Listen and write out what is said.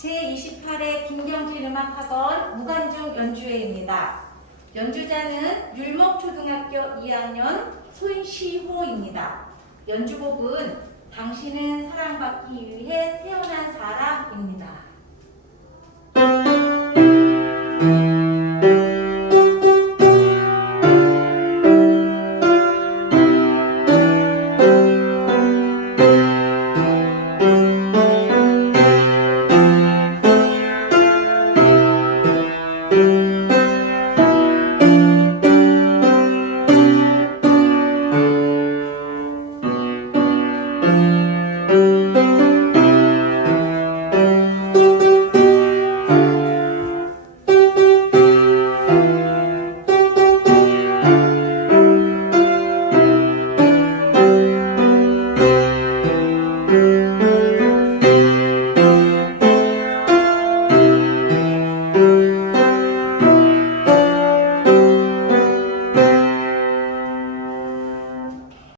제28회 김경진 음악학원 무관중 연주회입니다. 연주자는 율목초등학교 2학년 손시호입니다. 연주곡은 당신은 사랑받기 위해